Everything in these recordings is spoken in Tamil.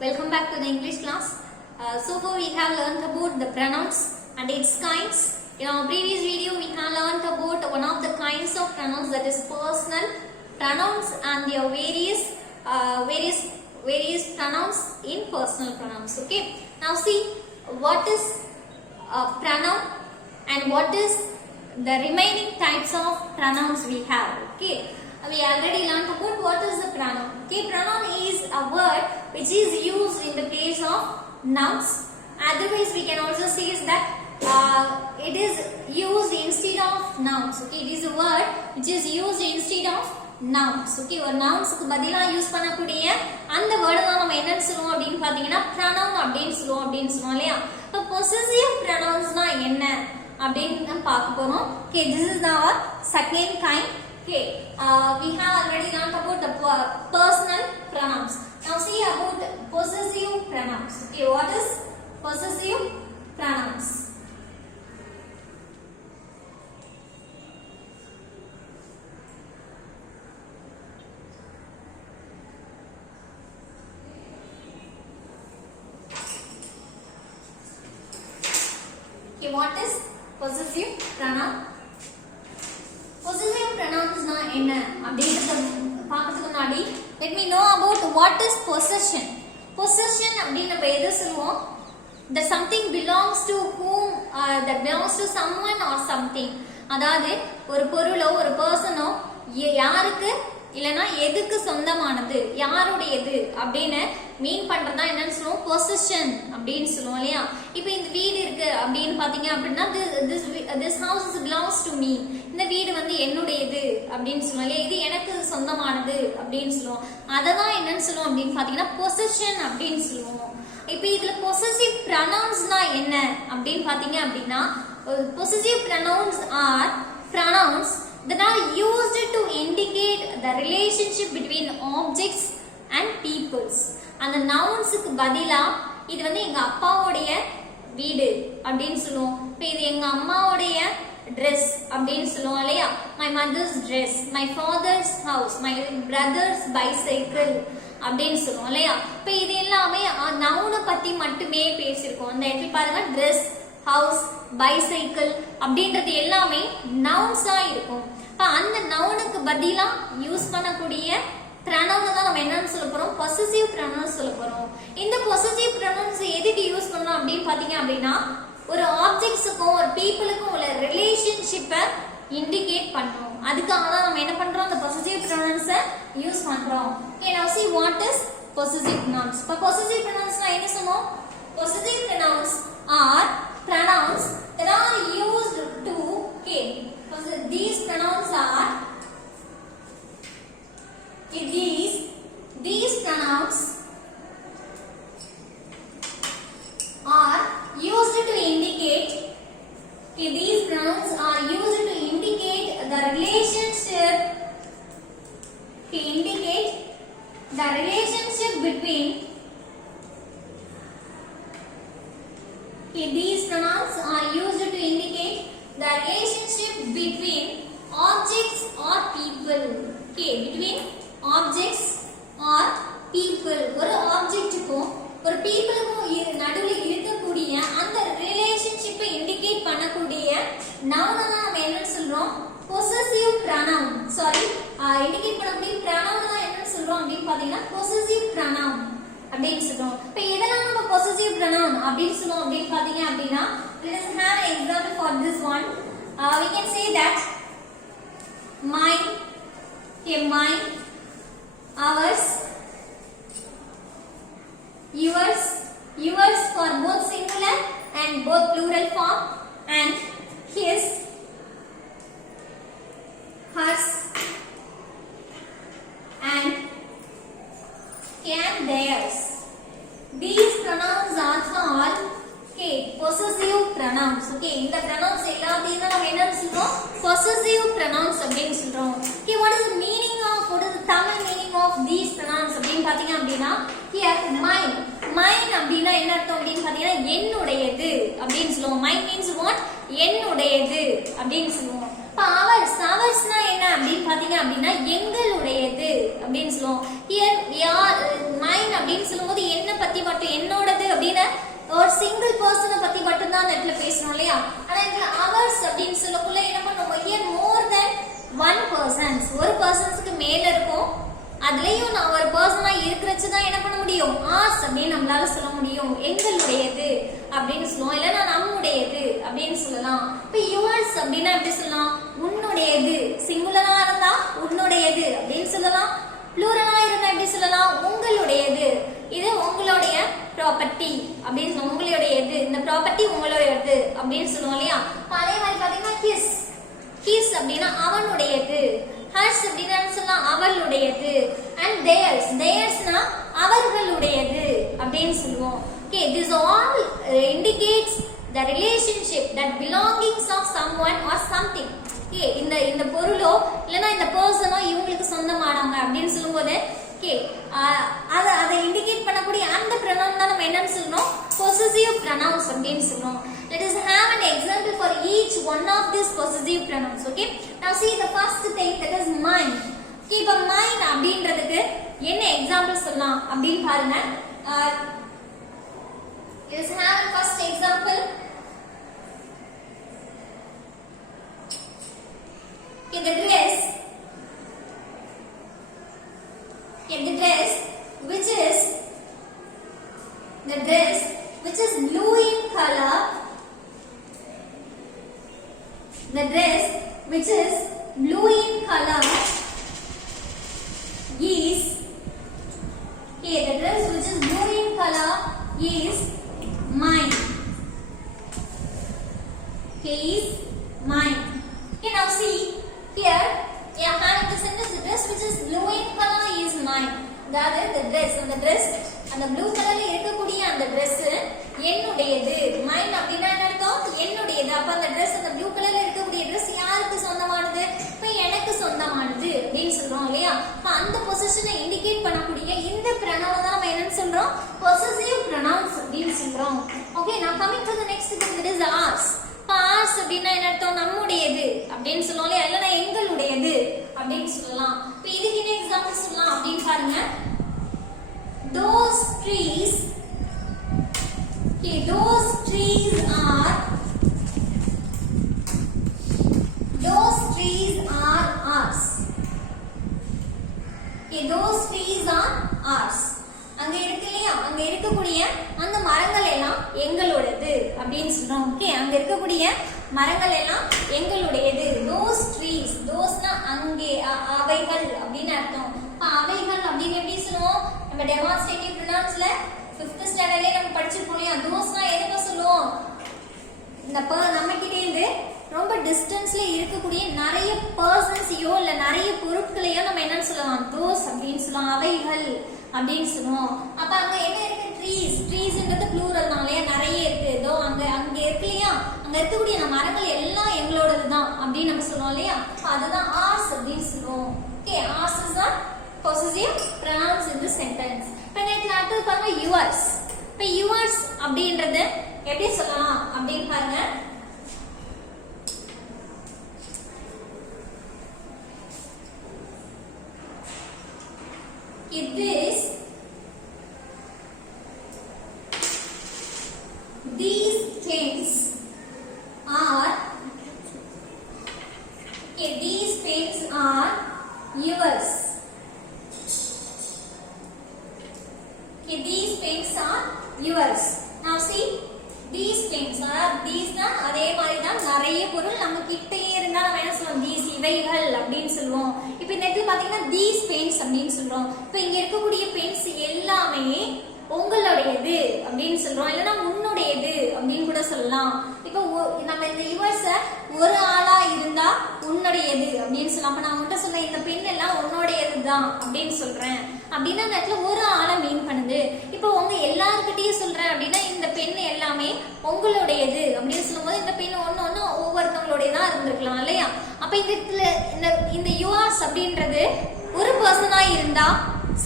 Welcome back to the English class. So far we have learned about the pronouns and its kinds. In our previous video we have learned about one of the kinds of pronouns, that is personal pronouns, and their various pronouns in personal pronouns. Okay. Now see what is a pronoun and what is the remaining types of pronouns we have. Okay. We already learned about what is the pronoun. Okay, pronoun is a word which is used in the place of nouns. Otherwise, we can also say is that it is used instead of nouns. Okay, it is a word which is used instead of nouns. Okay, or nouns க்கு பதிலா யூஸ் பண்ணக்கூடிய அந்த வேர்ட் தான் நம்ம என்ன சொல்லுவோம் அப்படினு பாத்தீங்கன்னா pronoun அப்படினு சொல்லுவோம் இல்லையா? இப்போ possessive pronounsனா என்ன அப்படினு நம்ம பார்க்க போறோம். Okay, this is our second kind. Okay, we have already learned about the personal pronouns. Now see about possessive pronouns. Okay, what is possessive pronouns? Okay, what is possessive pronoun? Possessive pronouns na enna அப்படிங்கறத பார்க்கிறதுக்கு முன்னாடி let me know about what is possession. Possession அப்படினா நம்ம எதை சொல்லுவோம்? That something belongs to whom, that belongs to someone or something. அதாவது ஒரு பொருளோ ஒரு பர்சனோ யாருக்கு இல்லனா எதுக்கு சொந்தமானது, யாருடையது அப்படினு மீன் பண்றதா என்னன்னு சொல்லுவோம்? possession அப்படினு சொல்லுவோம் இல்லையா? இப்போ இந்த வீடு இருக்கு அப்படினு பாத்தீங்க அப்படினா this house belongs to me. இந்த வீடு வந்து என்னுடையது அப்படினு சொல்லுவோம் இல்லையா? இது எனக்கு சொந்தமானது அப்படினு சொல்லுவோம். அததான் என்னன்னு சொல்லுவோம் அப்படினு பாத்தீங்கன்னா possession அப்படினு சொல்லுவோம். இப்போ இதுல possessive pronounsனா என்ன அப்படினு பாத்தீங்க அப்படினா possessive pronouns are pronouns that are used to indicate the relationship between objects and peoples. அந்த nounsக்கு பதிலா இது வந்து எங்க அப்பாவுடைய வீடு அப்படினு சொல்லுவோம். இப்போ இது எங்க அம்மாவுடைய dress அப்படினு சொல்லுவோம் இல்லையா? My mother's dress, my father's house, my brother's bicycle அப்படினு சொல்லுவோம் இல்லையா? இப்போ இது எல்லாமே நவுனை பத்தி மட்டுமே பேசியிருக்கோம். அந்த இடத்துல பாருங்க, dress, house, bicycle அப்படின்றது எல்லாமே நவுன்ஸா இருக்கும். அந்த நவுனுக்கு பதிலா யூஸ் பண்ணக்கூடிய pronoun தான் நம்ம என்னன்னு சொல்ல போறோம்? possessive pronouns சொல்ல போறோம். இந்த possessive pronouns எதுக்கு யூஸ் பண்ணலாம் அப்படினு பாத்தீங்க அப்படினா ஒரு ஆப்ஜெக்ட்ஸ்க்கும் ஒரு பீப்பிளுக்கும் உள்ள ரிலேஷன்ஷிப்பை இண்டிகேட் பண்றோம். அதுக்காக தான் நம்ம என்ன பண்றோம்? அந்த possessive pronouns யூஸ் பண்றோம். Okay, now see what is possessive pronouns. இப்போ possessive pronounsனா என்ன சொல்லுவோம்? Possessive pronouns are pronouns that are used to, okay, these pronouns are these pronouns are used to indicate, okay, these pronouns are used to indicate the relationship, to indicate the relationship between, okay, these pronouns are used to indicate the relationship between objects or people. Okay, between objects or people. ஒரு ஆப்ஜெக்ட்டுக்கும் ஒரு பீப்புளுக்கும் நடுவில் இருக்கக்கூடிய அந்த ரிலேஷன்ஷிப்பை இண்டிகேட் பண்ணக்கூடிய நவுனை தான் நம்ம என்னன்னு சொல்றோம்? possessive pronoun. சாரி, இண்டிகேட் பண்ணக்கூடிய pronoun தான் என்னன்னு சொல்றோம் அப்படின்னு பாத்தீங்கன்னா possessive pronoun அப்படின்னு சொல்றோம். இப்போ எதெல்லாம் நம்ம possessive pronoun அப்படின்னு சொல்றோம் அப்படின்னு பாத்தீங்க அப்படின்னா, let us have an example for this one. We can say that mine, okay, mine, ours, yours for both singular and both plural form, and his, hers, and theirs. These pronouns are called, okay, possessive pronouns. Okay, இந்த pronouns எல்லாத்தையும் நம்ம என்ன சொல்றோம்? possessive pronouns அப்படினு சொல்றோம். Okay, what is the meaning of, what is the Tamil meaning of these pronouns அப்படினு பாத்தீங்க அப்படினா, here mine அப்படினா என்ன அர்த்தம் அப்படினு பாத்தீங்கன்னா என்னுடையது அப்படினு சொல்லுவோம். mine means what? என்னுடையது அப்படினு சொல்லுவோம். இப்ப அவர்ஸ்னா என்ன அப்படின்னு பாத்தீங்க அப்படின்னா எங்களுடையது அப்படின்னு சொல்லுவோம். ஹியர் மைன் அப்படின்னு சொல்லும்போது என்ன பத்தி மட்டும் என்னோடது அப்படின்னு ஒரு சிங்கிள் பர்சனை பத்தி மட்டும் தான் அந்த இடத்துல பேசணும் இல்லையா. ஆனா இதுல அவர்ஸ் அப்படின்னு சொல்லக்குள்ள என்ன பண்ணுவோம், here more then one persons, ஒரு பர்சன்ஸ்க்கு மேல இருக்கும். அதுலயும் நான் ஒரு பர்சனா இருக்கிறச்சுதான் என்ன பண்ண முடியும், ஆஸ் அப்படின்னு நம்மளால சொல்ல முடியும். எங்களுடையது அப்படின்னு சொல்லுவோம், இல்லைன்னா நம்முடையது அப்படின்னு சொல்லலாம். இப்ப யுவர்ஸ் அப்படின்னா எப்படி சொல்லலாம், உன்னுடையது. சிங்குலரா இருந்தா உன்னுடையது அப்படின்னு சொல்லலாம். ப்ளூரலா இருந்தா எப்படி சொல்லலாம், உங்களுடையது. இது உங்களுடைய ப்ராப்பர்ட்டி அப்படின்னு சொல்லுவோம். உங்களுடையது, இந்த ப்ராப்பர்ட்டி உங்களுடையது அப்படின்னு சொல்லுவோம் இல்லையா. அதே மாதிரி பாத்தீங்கன்னா கிஸ், கிஸ் அப்படின்னா அவனுடையது. ஹர்ஸ் அப்படின்னா சொல்லலாம் அவளுடையது. அண்ட் தேயர்ஸ், தேயர்ஸ்னா அவர்களுடையது அப்படின்னு சொல்லுவோம். Okay, this all indicates the relationship, that belongings of someone or something. Okay, இந்த பொருளோ இல்லனா இந்த பர்சனோ இவங்களுக்கு சொந்தமானவங்க அப்படின்னு சொல்லும்போது okay, அதை இண்டிகேட் பண்ணக்கூடிய அந்த pronoun தான் நம்ம என்னன்னு சொல்லணும், possessive pronouns அப்படின்னு சொல்றோம். Let us have an example for each one of these possessive pronouns. Okay, now see the first thing, that is mine. Okay, இப்ப mine அப்படின்றதுக்கு என்ன எக்ஸாம்பிள் சொல்லலாம் அப்படின்னு பாருங்க. Let us have a first example. Okay, the dress. Okay, the dress which is blue in color. The dress which is blue in color is, okay, the dress which is blue in color is mine. Okay, is mine. Okay, now see here, I have having the sentence, the dress which is blue in color is mine. That is the dress, and the dress அந்த ப்ளூ கலர்ல இருக்கக்கூடிய அந்த Dress என்னுடையது. mine அப்படினா என்ன அர்த்தம், என்னுடையது. அப்ப அந்த Dress, அந்த ப்ளூ கலர்ல இருக்கக்கூடிய Dress யாருக்கு சொந்தமானது, இப்ப எனக்கு சொந்தமானது அப்படின்னு சொல்றோம் இல்லையா. அந்த பொசிஷனை இண்டிகேட் பண்ணக்கூடிய இந்த pronoun தான் நம்ம என்னன்னு சொல்றோம், possessive pronouns அப்படின்னு சொல்றோம். Okay, now coming to the next thing, that is ours. ours அப்படினா என்ன அர்த்தம், நம்முடையது அப்படின்னு சொல்லுவோம் இல்லையா, இல்லனா எங்களுடையது அப்படின்னு சொல்லலாம். இப்போ இதுக்கு என்ன எக்ஸாம்பிள் சொல்லலாம் அப்படின்னு பாருங்க. Those trees, okay, those trees are ours. Okay, those trees are ours. அங்க இருக்கு இல்லையா, அங்க இருக்கக்கூடிய அந்த மரங்கள் எல்லாம் எங்களுடையது அப்படின்னு சொல்றோம். ஓகே, அங்க இருக்கக்கூடிய மரங்கள் எல்லாம் எங்களுடையது. those trees, thoseனா அங்கே, அவைகள் அப்படின்னு அர்த்தம். அவைகள் அப்படின்னு எப்படி சொல்லுவோம், நம்ம டெமான்ஸ்ட்ரேட்டிவ் ப்ரோனவுன்ஸ்ல 5th ஸ்டாண்டர்ட்லயே நம்ம படிச்சிருப்போம் இல்லையா. தோஸ்னா எதுக்கு சொல்லுவோம், நம்ம கிட்ட இருந்து ரொம்ப டிஸ்டன்ஸ்ல இருக்கக்கூடிய நிறைய பர்சன்ஸையோ இல்ல நிறைய பொருட்களையோ நம்ம என்னன்னு சொல்லலாம், தோஸ் அப்படின்னு சொல்லுவோம், அவைகள் அப்படின்னு சொல்லுவோம். அப்ப அங்க என்ன இருக்கு, ட்ரீஸ். ட்ரீஸ்ன்றது ப்ளூரல் தான் இல்லையா, நிறைய இருக்கு. இதோ அங்க இருக்கு இல்லையா, அங்க இருக்கக்கூடிய நம்ம மரங்கள் எல்லாம் எங்களோடது தான் அப்படின்னு நம்ம சொல்லுவோம் இல்லையா. அதுதான் ours அப்படின்னு சொல்லுவோம். Okay, ours is the possessive pronouns in this sentence. இப்ப நெக்ஸ்ட் அடுத்து பாருங்க yours. இப்ப yours அப்படின்றது எப்படி சொல்லலாம் அப்படின்னு பாருங்க. These pens are, okay, these pens are yours. Okay, these pens are yours. Now see, these pens are, these na அதே மாதிரி தான் நிறைய பொருள் நம்ம கிட்டயே இருந்தா நம்ம என்ன சொல்லுவோம், these இவைகள் அப்படின்னு சொல்லுவோம். இப்போ இந்த இடத்துல பாத்தீங்கன்னா these pens அப்படின்னு சொல்றோம். இப்போ இங்க இருக்கக்கூடிய pens எல்லாமே உங்களுடையது அப்படின்னு சொல்றோம், இல்லனா உன்னுடையது அப்படின்னு கூட சொல்லலாம். இப்போ நம்ம இந்த யுவர்ஸ ஒரு ஆளா இருந்தா உன்னுடையது அப்படின்னு சொல்லலாம். அப்ப நான் உங்ககிட்ட சொல்ல இந்த பெண் எல்லாம் உன்னுடையது தான் அப்படின்னு சொல்றேன் அப்படின்னா அந்த இடத்துல ஒரு ஆளை மீன் பண்ணுது. இப்போ உங்க எல்லார்கிட்டயும் சொல்றேன் அப்படின்னா இந்த பெண் எல்லாமே உங்களுடையது அப்படின்னு சொல்லும்போது இந்த பெண் ஒன்னு ஒவ்வொருத்தவங்களுடையதா இருந்திருக்கலாம் இல்லையா. அப்ப இந்த இடத்துல இந்த யுவர்ஸ் அப்படின்றது ஒரு பர்சனா இருந்தா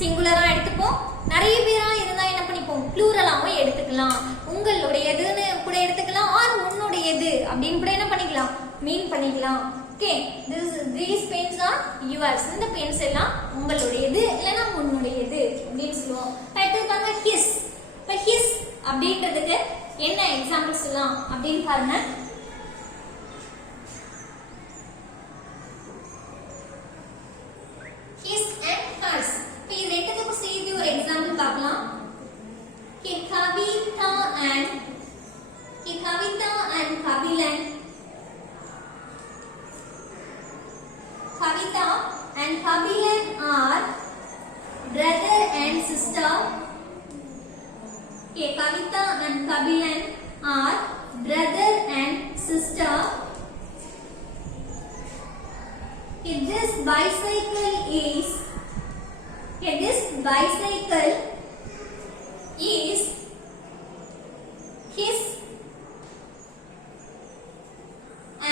சிங்குலரா எடுத்துப்போம், நிறைய பேரா இருந்தா என்ன பண்ணிப்போம், ப்ளூரலாவும் எடுத்துக்கலாம். உங்களுடையதுன்னு கூட எடுத்துக்கலாம், ஆர் உன்னுடையது அப்படின்னு கூட என்ன பண்ணிக்கலாம், மீன் பண்ணிக்கலாம். Okay, these pens are yours. இந்த pens எல்லாம் உங்களுடையது இல்லனா உன்னுடையது அப்படினு சொல்லுவோம். அடுத்து பாருங்க his. இப்ப his அப்படிங்கிறதுக்கு என்ன எக்ஸாம்பிள் சொல்லலாம் அப்படினு பாருங்க. his and hers. இப்ப இது ரெண்டுத்துக்கும் சேர்த்து ஒரு எக்ஸாம்பிள் பார்க்கலாம். Kavita and Kabilan. Kavita and Kabilan are brother and sister. Okay, Kavita and Kabilan are brother and sister. Okay, this bicycle is his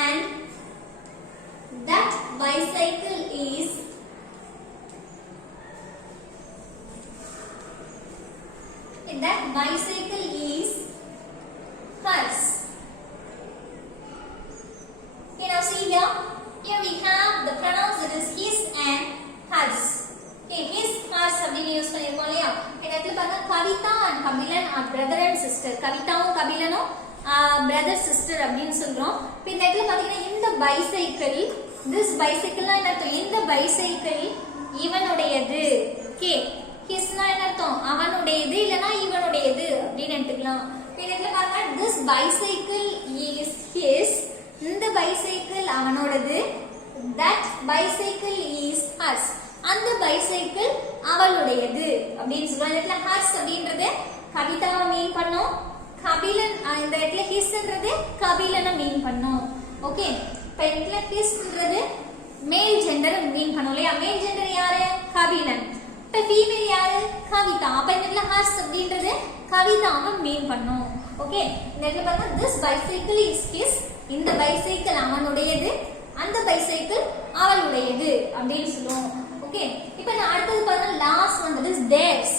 and that bicycle is hers. Okay, now see here we have the pronouns that is his and hers. Okay, his hers அப்படினு யூஸ் பண்ணிருக்கோம் இல்லையா. இடத்துல பாருங்க Kavitha and Kabilan are brother and sister. கவிதாவும் கபிலனும் brother sister அப்படினு சொல்றோம். இப்போ இந்த இடத்துல பாத்தீங்கன்னா இந்த பைசைக்கிள் this bicycle னா என்ன அர்த்தம்? இந்த பைசைக்கிள் இவனுடையது. Okay, his னா என்ன அர்த்தம்? அவனுடையது இல்லனா இவனுடையது அப்படினு எடுத்துக்கலாம். இப்போ இந்த இடத்துல பாருங்க this bicycle is his. இந்த பைசைக்கிள் அவனோடது. that bicycle is hers. அந்த பைசைக்கிள் அவளுடையது அப்படின்னு சொல்றாங்க. இந்த இடத்துல ஹர்ஸ் அப்படின்றது கவிதாவை மீன் பண்ணும். கபிலன் இந்த இடத்துல ஹிஸ்ன்றது கபிலனை மீன் பண்ணும். ஓகே, இப்போ இடத்துல ஹிஸ்ன்றது மேல் ஜெண்டர் மீன் பண்ணும் இல்லையா. மேல் ஜெண்டர் யாரு? கபிலன். இப்போ ஃபீமேல் யாரு? கவிதா. அப்ப இந்த இடத்துல ஹர்ஸ் அப்படின்றது கவிதாவை மீன் பண்ணும். ஓகே, இந்த இடத்துல பாருங்க this bicycle is his. இந்த பைசைக்கிள் அவனுடையது. அந்த பைசைக்கிள் அவளுடையது அப்படின்னு சொல்லுவோம். ஓகே, இப்போ நான் அடுத்து பாருங்க last one is theirs.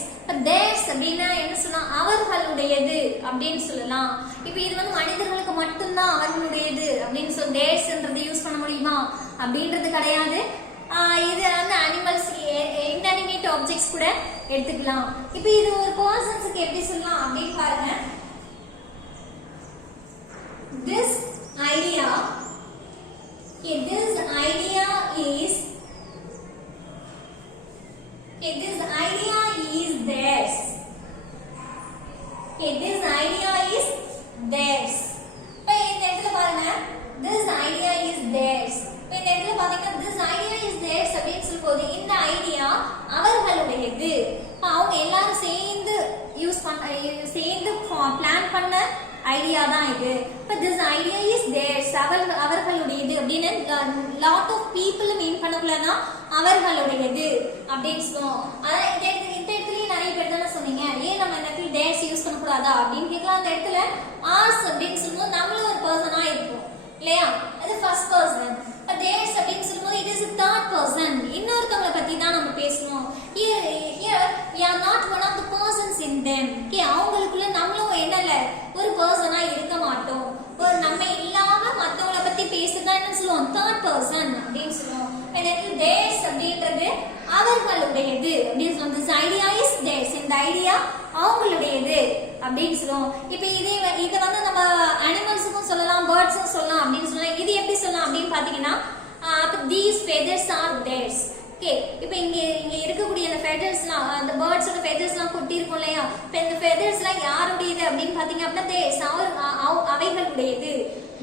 theirs அப்படினா என்ன சொல்லலாம்? அவர்களுடையது அப்படினு சொல்லலாம். இப்போ இது வந்து மனிதர்களுக்கு மட்டும் தான் அவர்களுடையது அப்படினு சொல்ல theirsன்றது யூஸ் பண்ண முடியுமா அப்படின்றது கிடையாது. இது அந்த அனிமல்ஸ் இன்அனிமேட் ஆப்ஜெக்ட்ஸ் கூட எடுத்துக்கலாம். இப்போ இது ஒரு பர்சன்ஸ்க்கு எப்படி சொல்லலாம் அப்படினு பாருங்க. this idea is theirs. This idea is theirs. இப்போ இந்த இடத்துல பாருங்க this idea is theirs. இப்போ இந்த இடத்துல பாத்தீங்கன்னா this idea is theirs அப்படினு சொல்லும்போது இந்த ஐடியா அவர்களுடையது. அவங்க எல்லாரும் சேர்ந்து பிளான் பண்ண ஐடியா தான் இது. இப்போ this idea is theirs. அவர்களுடையது அப்படின்னு lot of people மீன் பண்ணக்குள்ளதான் அவர்களுடையது அப்படின்னு சொல்லுவோம். அதான் இந்த இடத்துல நிறைய பேர் தானே சொன்னீங்க ஏன் நம்ம இந்த இடத்துல theirs யூஸ் பண்ணக்கூடாதா அப்படின்னு கேட்கலாம். அந்த இடத்துல ours அப்படின்னு சொல்லும்போது நம்மளும் ஒரு பர்சனா இருப்போம் இல்லையா. அது ஃபர்ஸ்ட் பர்சன். theirs அப்படின்னு சொல்லும்போது it is a third person. இன்னொருத்தவங்களை பத்தி தான் நம்ம பேசணும். Here we are not one of the persons in them. Okay, அவங்களுக்குள்ள நம்மளும் என்னல ஒரு பர்சனா இருக்க மாட்டோம். ஒரு நம்ம இல்லாம மத்தவங்கள பத்தி பேசுறதா என்ன சொல்லுவோம்? third person அப்படின்னு சொல்லுவோம். இந்த இடத்துல theirs அப்படின்றது அவர்களுடையது அப்படின்னு சொல்லுவோம். this idea is theirs. இந்த ஐடியா அவங்களுடையது அப்படின்னு சொல்லுவோம். இப்போ இதை வந்து நம்ம அனிமல்ஸுக்கும் சொல்லலாம், பேர்ட்ஸுக்கும் சொல்லலாம் அப்படின்னு சொல்லலாம். இது எப்படி சொல்லலாம் அப்படின்னு பாத்தீங்கன்னா these feathers are theirs. Okay, இப்போ இங்க இருக்கக்கூடிய அந்த ஃபெதர்ஸ்லாம் அந்த பேர்ட்ஸோட ஃபெதர்ஸ்லாம் கொட்டி இருக்கும் இல்லையா. இப்போ இந்த ஃபெதர்ஸ்லாம் யாருடையது அப்படின்னு பாத்தீங்க அப்படின்னா theirs அவைகளுடையது.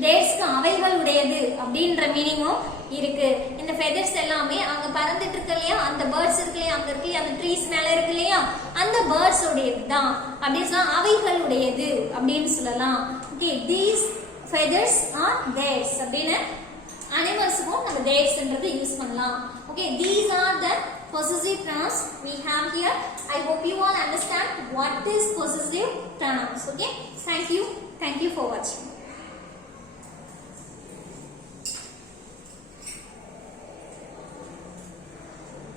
theirsக்கு அவைகளுடையது அப்படின்ற மீனிங்கும் இருக்கு. இந்த ஃபெதர்ஸ் எல்லாமே அங்க பறந்துட்டு இருக்கு இல்லையா, அந்த பேர்ட்ஸ் இருக்கு இல்லையா, அங்க இருக்கு அந்த ட்ரீஸ் மேல இருக்கு இல்லையா, அந்த பேர்ட்ஸ் உடையது தான் அப்படின்னு சொல்லலாம். அவைகளுடையது அப்படின்னு சொல்லலாம். Okay, these feathers are theirs அப்படின்னு animalsக்கும் நம்ம theirsன்றது யூஸ் பண்ணலாம். Okay, these are the possessive pronouns we have here. I hope you all understand what is possessive pronouns. Okay, thank you for watching.